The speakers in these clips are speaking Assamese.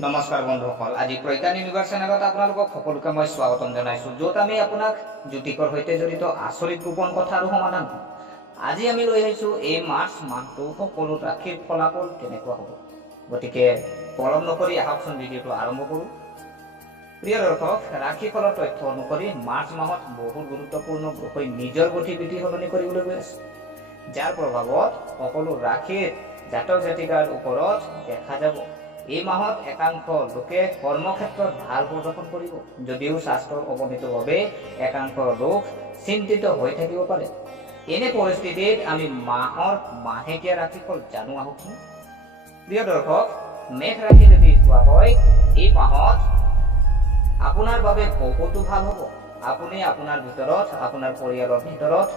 নমস্কাৰ বন্ধুসকল, আজি প্ৰজ্ঞান ইউনিভাৰ্ছ চেনেলত আপোনালোকক সকলোকে মই স্বাগতম জনাইছোঁ, য'ত আমি আপোনাক জ্যোতিষৰ সৈতে জড়িত আচৰিত গোপন কথা আৰু সমাধান পাম। আজি আমি লৈ আহিছোঁ এই মাৰ্চ মাহটো সকলো ৰাশিৰ ফলাফল কেনেকুৱা হ'ব। গতিকে পলম নকৰি আহকচোন ভিডিঅ'টো আৰম্ভ কৰোঁ। প্ৰিয় দৰ্শক, ৰাশিফলৰ তথ্য অনুসৰি মাৰ্চ মাহত বহুত গুৰুত্বপূৰ্ণ গ্ৰহই নিজৰ গতিবিধি সলনি কৰিবলৈ গৈ আছে, যাৰ প্ৰভাৱত সকলো ৰাশিৰ জাতক জাতিকাৰ ওপৰত দেখা যাব। এই মাহত একাংশ লোকে কৰ্মক্ষেত্ৰত ভাল প্ৰদৰ্শন কৰিব, যদিও স্বাস্থ্যৰ অৱনতিৰ বাবে একাংশ লোক চিন্তিত হৈ থাকিব পাৰে। এনে পৰিস্থিতিত আমি মাহৰ মাহেকীয়া ৰাশিফল জানো আহকচোন। প্ৰিয় দৰ্শক, মেষ ৰাশি যদি চোৱা হয়, এই মাহত আপোনাৰ বাবে বহুতো ভাল হ'ব। আপুনি আপোনাৰ ভিতৰত, আপোনাৰ পৰিয়ালৰ ভিতৰত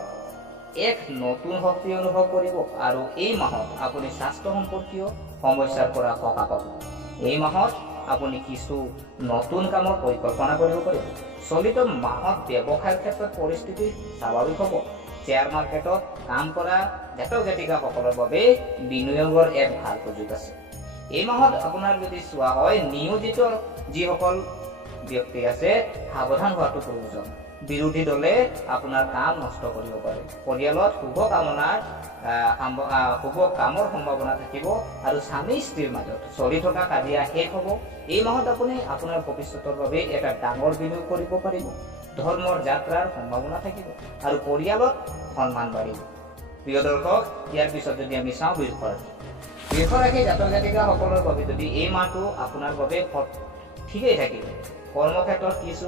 এক নতুন শক্তি অনুভৱ কৰিব আৰু এই মাহত আপুনি স্বাস্থ্য সম্পৰ্কীয় সমস্যাৰ পৰা সকাহ পাব। এই মাহত আপুনি কিছু নতুন কামৰ পৰিকল্পনা কৰিব পাৰিব। চলিত মাহত ব্যৱসায়ৰ ক্ষেত্ৰত পৰিস্থিতি স্বাভাৱিক হ'ব। শ্বেয়াৰ মাৰ্কেটত কাম কৰা জাতক জাতিকাসকলৰ বাবে বিনিয়োগৰ এক ভাল সুযোগ আছে। এই মাহত আপোনাৰ যদি চোৱা হয়, নিয়োজিত যিসকল ব্যক্তি আছে, সাৱধান হোৱাটো প্ৰয়োজন। বিৰোধী দলে আপোনাৰ কাম নষ্ট কৰিব পাৰে। পৰিয়ালত শুভ কামৰ সম্ভাৱনা থাকিব আৰু স্বামী স্ত্ৰীৰ মাজত চলি থকা কাজিয়া শেষ হ'ব। এই মাহত আপুনি আপোনাৰ ভৱিষ্যতৰ বাবে এটা ডাঙৰ বিনিয়োগ কৰিব পাৰিব। ধৰ্মৰ যাত্ৰাৰ সম্ভাৱনা থাকিব আৰু পৰিয়ালত সন্মান বাঢ়িব। প্ৰিয় দৰ্শক, ইয়াৰ পিছত যদি আমি চাওঁ বৃষ ৰাশি জাতক জাতিকাসকলৰ বাবে যদি এই মাহটো আপোনাৰ বাবে ঠিকেই থাকিব। কৰ্মক্ষেত্ৰত কিছু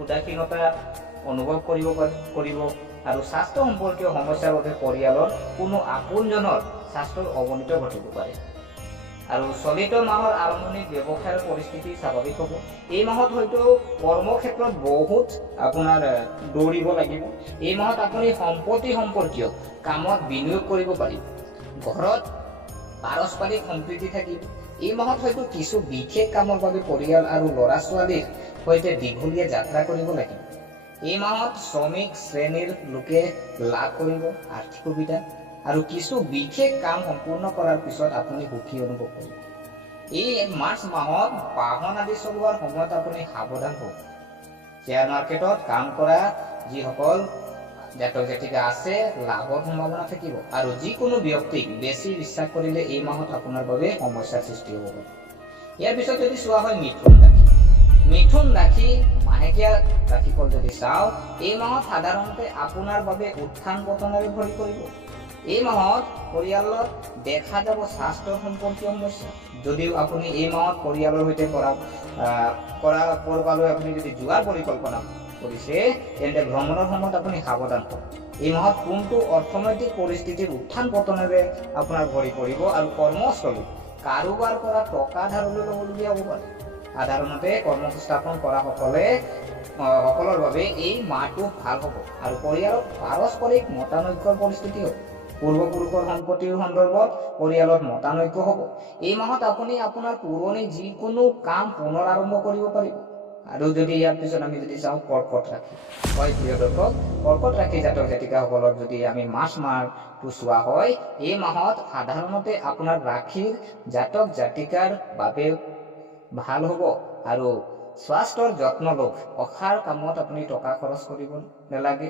উদাসীনতা অনুভৱ কৰিব আৰু স্বাস্থ্য সম্পৰ্কীয় সমস্যাৰ বাবে পৰিয়ালৰ কোনো আপোনজনৰ স্বাস্থ্যৰ অৱনতি ঘটিব পাৰে। আৰু চলিত মাহৰ আৰম্ভণিত ব্যৱসায়ৰ পৰিস্থিতি স্বাভাৱিক হ'ব। এই মাহত হয়তো কৰ্মক্ষেত্ৰত বহুত আপোনাৰ দৌৰিব লাগিব। এই মাহত আপুনি সম্পত্তি সম্পৰ্কীয় কামত বিনিয়োগ কৰিব পাৰিব। ঘৰত পাৰস্পৰিক সম্প্ৰীতি থাকিব। এই মাহত হয়তো কিছু বিশেষ কামৰ বাবে পৰিয়াল আৰু ল'ৰা ছোৱালীৰ সৈতে দীঘলীয়া যাত্ৰা কৰিব লাগিব। এই মাহত শ্ৰমিক শ্ৰেণীৰ লোকে লাভ কৰিব আৰ্থিক সুবিধা আৰু কিছু বিশেষ কাম সম্পূৰ্ণ কৰাৰ পিছত আপুনি সুখী অনুভৱ কৰিব। এই মাৰ্চ মাহত বাহন আদি চলোৱাৰ সময়ত আপুনি সাৱধান হ'ব। শ্বেয়াৰ মাৰ্কেটত কাম কৰা যিসকল জাতক জাতিকা আছে, লাভৰ সম্ভাৱনা থাকিব আৰু যিকোনো ব্যক্তিক বেছি বিশ্বাস কৰিলে এই মাহত আপোনাৰ বাবে সমস্যাৰ সৃষ্টি হ'ব পাৰে। ইয়াৰ পিছত যদি চোৱা হয় মিথুন ৰাশি মাহেকীয়া ৰাশিফল যদি চাওঁ, এই মাহত সাধাৰণতে আপোনাৰ বাবে উত্থান পতনেৰে ভৰি পৰিব। এই মাহত পৰিয়ালত দেখা যাব স্বাস্থ্য সম্পৰ্কীয় সমস্যা। যদিও আপুনি এই মাহত পৰিয়ালৰ সৈতে কৰবালৈ আপুনি যদি যোৱাৰ পৰিকল্পনা কৰিছে, তেন্তে ভ্ৰমণৰ সময়ত আপুনি সাৱধান হওক। এই মাহত কোনটো অৰ্থনৈতিক পৰিস্থিতিৰ উত্থান পতনেৰে আপোনাৰ ভৰি পৰিব আৰু কৰ্মস্থলীত কাৰোবাৰ পৰা টকা ধাৰলৈ ল'বলগীয়া হ'ব পাৰে। সাধাৰণতে কৰ্মসংস্থাপন কৰা সকলৰ বাবে এই মাহটো ভাল হ'ব আৰু পৰিয়ালত পাৰস্পৰিক মতানৈক্যৰ পৰিস্থিতি হ'ব। পূৰ্বপুৰুষৰ সম্পত্তিৰ সন্দৰ্ভত পৰিয়ালত মতানৈক্য হ'ব। এই মাহত আপুনি আপোনাৰ পুৰণি যিকোনো কাম পুনৰ আৰম্ভ কৰিব পাৰিব। আৰু যদি ইয়াৰ পিছত আমি যদি চাওঁ কৰ্কট ৰাশি, হয় প্ৰিয় দৰ্শক, কৰ্কট ৰাশি জাতক জাতিকাসকলক যদি আমি মাৰ্চ মাহটো চোৱা হয়, এই মাহত সাধাৰণতে আপোনাৰ ৰাশিৰ জাতক জাতিকাৰ বাবে ভাল হ'ব আৰু স্বাস্থ্যৰ যত্ন লওক। অসাৰ কামত আপুনি টকা খৰচ কৰিব নালাগে,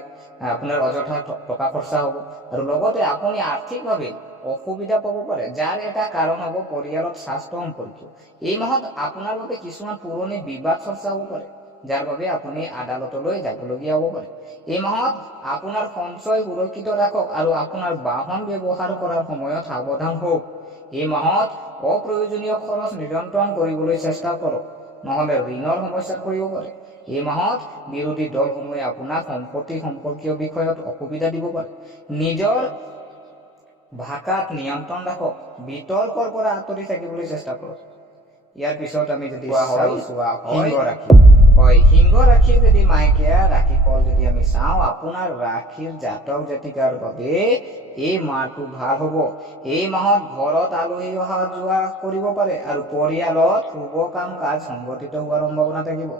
আপোনাৰ অযথা টকা খৰচা হ'ব আৰু লগতে আপুনি আৰ্থিকভাৱে অসুবিধা পাব পাৰে, যাৰ এটা কাৰণ হ'ব পৰিয়ালত স্বাস্থ্য সম্পৰ্কীয়। এই মাহত আপোনাৰ বাবে কিছুমান পুৰণি বিবাদ চৰ্চা হ'ব পাৰে, যাৰ বাবে আপুনি আদালতলৈ যাবলগীয়া হ'ব পাৰে। এই মাহত আপোনাৰ সঞ্চয় সুৰক্ষিত ৰাখক আৰু আপোনাৰ বাহন ব্যৱহাৰ কৰাৰ সময়ত সাৱধান হওক। এই মাহত অপ্ৰয়োজনীয় খৰচ নিয়ন্ত্ৰণ কৰিবলৈ চেষ্টা কৰক, নহ'লে ঋণৰ সমস্যাত পৰিব পাৰে। এই মাহত বিৰোধী দলসমূহে আপোনাক সম্পত্তি সম্পৰ্কীয় বিষয়ত অসুবিধা দিব পাৰে। নিজৰ ভাষাত নিয়ন্ত্ৰণ ৰাখক, বিতৰ্কৰ পৰা আঁতৰি থাকিবলৈ চেষ্টা কৰক। ইয়াৰ পিছত আমি যদি সিংহ ৰাশিৰ যদি মাহেকীয়া ৰাশিফল যদি আমি চাওঁ, আপোনাৰ ৰাশিৰ জাতক জাতিকাৰ বাবে এই মাহটো ভাল হ'ব। এই মাহত ঘৰত আলহী অহা যোৱা কৰিব পাৰে আৰু পৰিয়ালত শুভ কাম কাজ সংঘটিত হোৱাৰ সম্ভাৱনা থাকিব।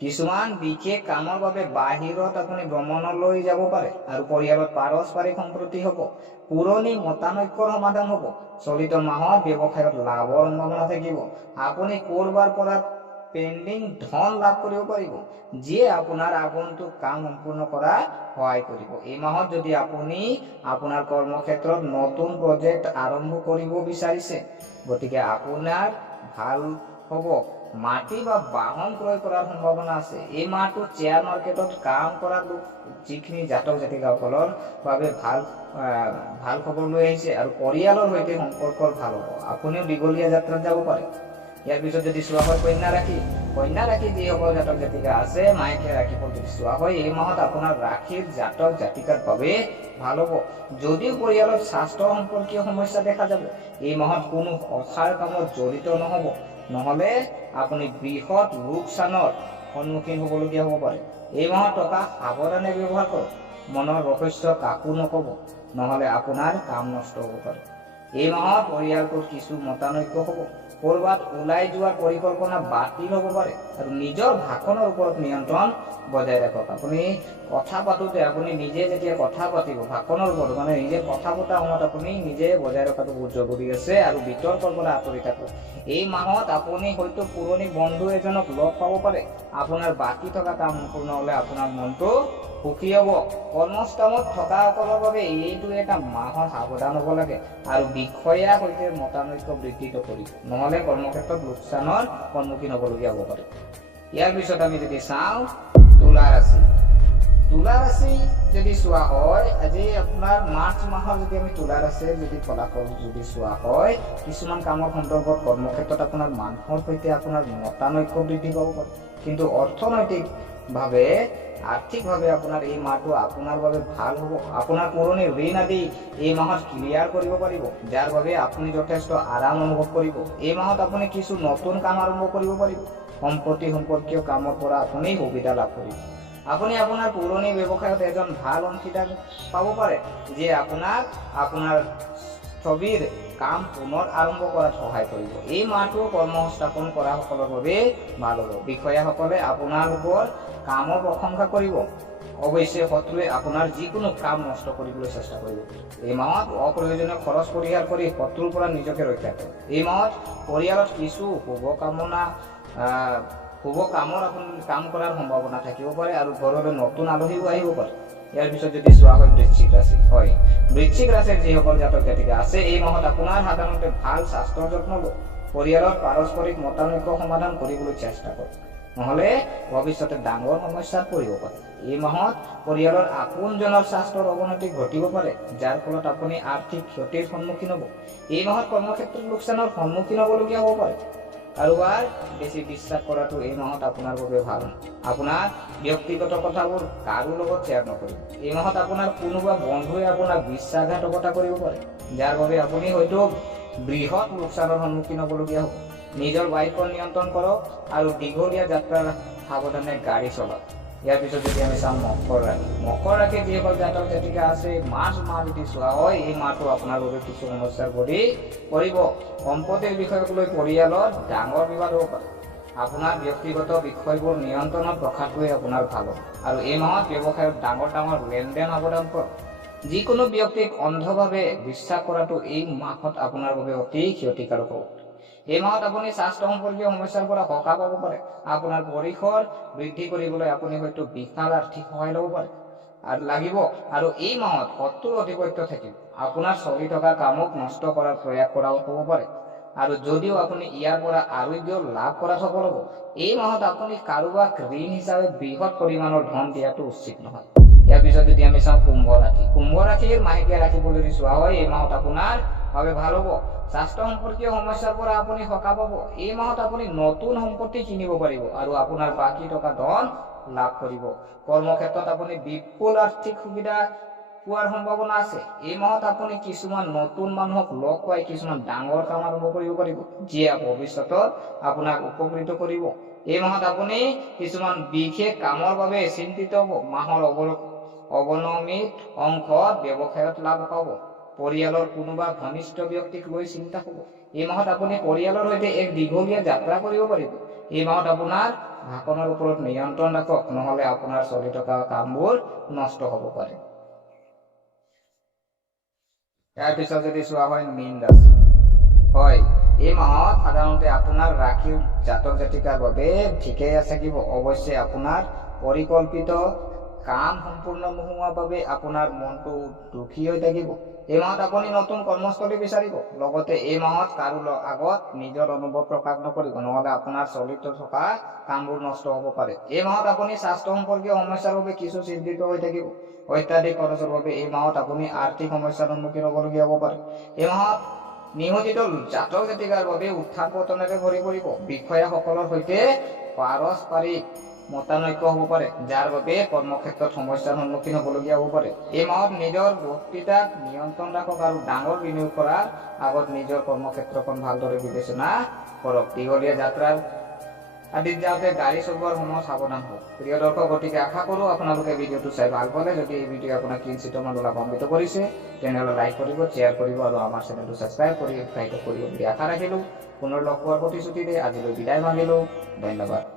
কিছুমান বিশেষ কামৰ বাবে বাহিৰত আপুনি ভ্ৰমণলৈ যাব পাৰে আৰু পৰিয়ালত পাৰস্পৰিক সম্প্ৰীতি হ'ব। পুৰণি মতানৈক্যৰ সমাধান হ'ব। চলিত মাহত ব্যৱসায়ত লাভৰ সম্ভাৱনা থাকিব। আপুনি কৰবাৰ পৰা পেণ্ডিং ধন লাভ কৰিব পাৰিব, যিয়ে আপোনাৰ আগন্তুক কাম সম্পূৰ্ণ কৰাত সহায় কৰিব। এই মাহত যদি আপুনি আপোনাৰ কৰ্মক্ষেত্ৰত নতুন প্ৰজেক্ট আৰম্ভ কৰিব বিচাৰিছে, গতিকে আপোনাৰ ভাল হ'ব। মাটি বা বাহন ক্ৰয় কৰাৰ সম্ভাৱনা আছে। এই মাহটো শ্বেয়াৰ মাৰ্কেটত কাম কৰা লোক যিখিনি জাতক জাতিকাসকলৰ বাবে ভাল খবৰ লৈ আহিছে আৰু পৰিয়ালৰ সৈতে সম্পৰ্ক ভাল হ'ব। আপুনিও দীঘলীয়া যাত্ৰাত যাব পাৰে। ইয়াৰ পিছত যদি চোৱা হয় কন্যা ৰাশি যিসকল জাতক জাতিকা আছে, মাহেকীয়া ৰাশিফল যদি চোৱা হয়, এই মাহত আপোনাৰ ৰাশিৰ জাতক জাতিকাৰ বাবে ভাল হ'ব। যদিও পৰিয়ালত স্বাস্থ্য সম্পৰ্কীয় সমস্যা দেখা যাব, এই মাহত কোনো অসাৰ কামত জড়িত নহ'ব, নহ'লে আপুনি বৃহৎ লোকচানৰ সন্মুখীন হ'বলগীয়া হ'ব পাৰে। এই মাহত টকা সাৱধানে ব্যৱহাৰ কৰক। মনৰ ৰহস্য কাকো নক'ব, নহ'লে আপোনাৰ কাম নষ্ট হ'ব পাৰে। এই মাহত পৰিয়ালটোত কিছু মতানৈক্য হ'ব। কৰবাত ওলাই যোৱাৰ পৰিকল্পনা বাতিল হ'ব পাৰে আৰু নিজৰ ভাষণৰ ওপৰত নিয়ন্ত্ৰণ বজাই ৰাখক। আপুনি কথা পাতোতে আপুনি নিজে যেতিয়া কথা পাতিব ভাষণৰ ওপৰত, মানে নিজে কথা পতা সময়ত আপুনি নিজে বজাই ৰখাটো বহুত জৰুৰী আছে আৰু বিতৰ্কৰ পৰা আঁতৰি থাকক। এই মাহত আপুনি হয়তো পুৰণি বন্ধু এজনক লগ পাব পাৰে। আপোনাৰ বাকী থকা কাম সম্পূৰ্ণ হ'লে আপোনাৰ মনটো সুখী হ'ব। কৰ্মস্থানত থকাসকলৰ বাবে এইটো এটা মাহত সাৱধান হ'ব লাগে আৰু বিষয়াৰ সৈতে মতানৈক্য বৃদ্ধি নকৰিব, নহ'লে কৰ্মক্ষেত্ৰত লোকচানৰ সন্মুখীন হ'বলগীয়া হ'ব পাৰে। ইয়াৰ পিছত আমি যদি চাওঁ তুলা ৰাশি যদি চোৱা হয়, আজি আপোনাৰ মাৰ্চ মাহৰ যদি আমি তুলা ৰাশিৰ যদি ফলাফল যদি চোৱা হয়, কিছুমান কামৰ সন্দৰ্ভত কৰ্মক্ষেত্ৰত আপোনাৰ মানুহৰ সৈতে আপোনাৰ মতানৈক্য বৃদ্ধি পাব পাৰে, কিন্তু অৰ্থনৈতিকভাৱে আৰ্থিকভাৱে আপোনাৰ এই মাহটো আপোনাৰ বাবে ভাল হ'ব। আপোনাৰ পুৰণি ঋণ আদি এই মাহত ক্লিয়াৰ কৰিব পাৰিব, যাৰ বাবে আপুনি যথেষ্ট আৰাম অনুভৱ কৰিব। এই মাহত আপুনি কিছু নতুন কাম আৰম্ভ কৰিব পাৰিব। সম্পত্তি সম্পৰ্কীয় কামৰ পৰা আপুনি সুবিধা লাভ কৰিব। আপুনি আপোনাৰ পুৰণি ব্যৱসায়ত এজন ভাল অংশীদাৰ পাব পাৰে, যিয়ে আপোনাক আপোনাৰ স্থবিৰ কাম পুনৰ আৰম্ভ কৰাত সহায় কৰিব। এই মাহটো কৰ্মসংস্থাপন কৰা সকলৰ বাবে ভাল হ'ব। বিষয়াসকলে আপোনালোকৰ কামৰ প্ৰশংসা কৰিব। অৱশ্যে শত্ৰুৱে আপোনাৰ যিকোনো কাম নষ্ট কৰিবলৈ চেষ্টা কৰিব। এই মাহত অপ্ৰয়োজনীয় খৰচ পৰিহাৰ কৰি শত্ৰুৰ পৰা নিজকে ৰক্ষা কৰক। এই মাহত পৰিয়ালত কিছু শুভ কামৰ আপুনি কাম কৰাৰ সম্ভাৱনা থাকিব পাৰে আৰু ঘৰলৈ নতুন আলহীও আহিব পাৰে। ইয়াৰ পিছত যদি চোৱা হয় বৃশ্চিক ৰাশিৰ যিসকল জাতক জাতিকা আছে, এই মাহত আপোনাৰ সাধাৰণতে ভাল স্বাস্থ্যৰ যত্ন লওক। পৰিয়ালত পাৰস্পৰিক মতানৈক্য সমাধান কৰিবলৈ চেষ্টা কৰক, নহ'লে ভৱিষ্যতে ডাঙৰ সমস্যাত পৰিব পাৰে। এই মাহত পৰিয়ালৰ আপোনজনৰ স্বাস্থ্যৰ অৱনতি ঘটিব পাৰে, যাৰ ফলত আপুনি আৰ্থিক ক্ষতিৰ সন্মুখীন হ'ব। এই মাহত কৰ্মক্ষেত্ৰত লোকচানৰ সন্মুখীন হ'বলগীয়া হ'ব পাৰে। কাৰোবাৰ বেছি বিশ্বাস কৰাটো এই মাহত আপোনাৰ বাবে ভাল। আপোনাৰ ব্যক্তিগত কথাবোৰ কাৰো লগত শ্বেয়াৰ নকৰিব। এই মাহত আপোনাৰ কোনোবা বন্ধুৱে আপোনাক বিশ্বাসঘাতকতা কৰিব পাৰে, যাৰ বাবে আপুনি হয়তো বৃহৎ লোকচানৰ সন্মুখীন হ'বলগীয়া হ'ব। নিজৰ বাইকৰ নিয়ন্ত্ৰণ কৰক আৰু দীঘলীয়া যাত্ৰাৰ সাৱধানে গাড়ী চলাওক। ইয়াৰ পিছত যদি আমি চাওঁ মকৰ ৰাশি যিসকল জাতক জাতিকা আছে, মাৰ্চ মাহ যদি চোৱা হয়, এই মাহটো আপোনাৰ বাবে কিছু সমস্যাৰ ভৰি পৰিব। সম্পত্তিৰ বিষয়ক লৈ পৰিয়ালত ডাঙৰ বিবাদ হ'ব পাৰে। আপোনাৰ ব্যক্তিগত বিষয়বোৰ নিয়ন্ত্ৰণত ৰখাটোৱে আপোনাৰ ভাল হ'ব আৰু এই মাহত ব্যৱসায়ত ডাঙৰ লেনদেন সাৱধান কৰক। যিকোনো ব্যক্তিক অন্ধভাৱে বিশ্বাস কৰাটো এই মাহত আপোনাৰ বাবে অতি ক্ষতিকাৰক হ'ব। এই মাহত আপুনি স্বাস্থ্য সম্পৰ্কীয় সমস্যাৰ পৰা সকাহ পাব পাৰে। আপোনাৰ পৰিসৰ বৃদ্ধি কৰিবলৈ আপুনি হয়তো বিশাল আৰ্থিক সহায় ল'ব পাৰে আৰু এই মাহত শত্ৰুৰ আধিপত্য থাকিব। আপোনাৰ চলি থকা কামক নষ্ট কৰাৰ প্ৰয়াস কৰাও হ'ব পাৰে আৰু যদিও আপুনি ইয়াৰ পৰা আৰোগ্য লাভ কৰাত সফল হ'ব, এই মাহত আপুনি কাৰোবাক ঋণ হিচাপে বৃহৎ পৰিমাণৰ ধন দিয়াটো উচিত নহয়। ইয়াৰ পিছত যদি আমি চাওঁ কুম্ভ ৰাশিৰ মাহেকীয়া ৰাশিফল যদি চোৱা হয়, এই মাহত আপোনাৰ বাবে ভাল হ'ব। স্বাস্থ্য সম্পৰ্কীয় সমস্যাৰ পৰা আপুনি সকাহ পাব। এই মাহত আপুনি নতুন সম্পত্তি কিনিব পাৰিব আৰু আপোনাৰ বাকী থকা ধন লাভ কৰিব। কৰ্মক্ষেত্ৰত আপুনি বিপুল আৰ্থিক সুবিধা পোৱাৰ সম্ভাৱনা আছে। এই মাহত আপুনি কিছুমান নতুন মানুহক লগ পাই কিছুমান ডাঙৰ কাম আৰম্ভ কৰিব পাৰিব, যিয়ে ভৱিষ্যতত আপোনাক উপকৃত কৰিব। এই মাহত আপুনি কিছুমান বিশেষ কামৰ বাবে চিন্তিত হ'ব। মাহৰ অৱনমিত অংশত ব্যৱসায়ত লাভ পাব। পৰিয়ালৰ কোনোবা ঘনিষ্ঠ ব্যক্তিক লৈ চিন্তা হ'ব। এই মাহত আপুনি পৰিয়ালৰ সৈতে এক দীঘলীয়া যাত্ৰা কৰিব পাৰিব। এই মাহত আপোনাৰ ভাষণৰ ওপৰত নিয়ন্ত্ৰণ ৰাখক, নহ'লে আপোনাৰ চলি থকা কামবোৰ নষ্ট হ'ব পাৰে। ইয়াৰ পিছত যদি চোৱা হয় মীন ৰাশি, হয় এই মাহত সাধাৰণতে আপোনাৰ ৰাশি জাতক জাতিকাৰ বাবে ঠিকেই থাকিব। অৱশ্যে আপোনাৰ পৰিকল্পিত কাম সম্পূৰ্ণ নোহোৱাৰ বাবে আপোনাৰ মনটো দুখী হৈ থাকিব। এই মাহত আপুনি নতুন কৰ্মস্থলী বিচাৰিব। লগতে এই মাহত কাৰো আগত নিজৰ অনুভৱ প্ৰকাশ নকৰিব, নহ'লে আপোনাৰ চলি থকা কামবোৰ নষ্ট হ'ব পাৰে। এই মাহত আপুনি স্বাস্থ্য সম্পৰ্কীয় সমস্যাৰ বাবে কিছু চিন্তিত হৈ থাকিব। অত্যাধিক খৰচৰ বাবে এই মাহত আপুনি আৰ্থিক সমস্যাৰ সন্মুখীন হ'বলগীয়া হ'ব পাৰে। এই মাহত নিয়োজিত জাতক জাতিকাৰ বাবে উত্থান পতনেৰে ভৰি পৰিব। বিষয়াসকলৰ সৈতে পাৰস্পৰিক মতানৈক্য হ'ব পাৰে, যাৰ বাবে কৰ্মক্ষেত্ৰত সমস্যাৰ সন্মুখীন হ'বলগীয়া হ'ব পাৰে। এই মাহত নিজৰ বক্তৃতাত নিয়ন্ত্ৰণ ৰাখক আৰু ডাঙৰ বিনিয়োগ কৰাৰ আগত নিজৰ কৰ্মক্ষেত্ৰখন ভালদৰে বিবেচনা কৰক। দীঘলীয়া যাত্ৰাৰ আদিত যাওঁতে গাড়ী চলোৱাৰ সময়ত সাৱধান হওক। প্ৰিয় দৰ্শক, গতিকে আশা কৰোঁ আপোনালোকে ভিডিঅ'টো চাই ভাল পালে। যদি এই ভিডিঅ' আপোনাক কিঞ্চিত মানো লাভান্বিত কৰিছে তেনেহ'লে লাইক কৰিব, শ্বেয়াৰ কৰিব আৰু আমাৰ চেনেলটো ছাবস্ক্ৰাইব কৰি উৎসাহিত কৰিব বুলি আশা ৰাখিলোঁ। পুনৰ লগ পোৱাৰ প্ৰতিশ্ৰুতিৰে আজিলৈ বিদায় মাগিলোঁ। ধন্যবাদ।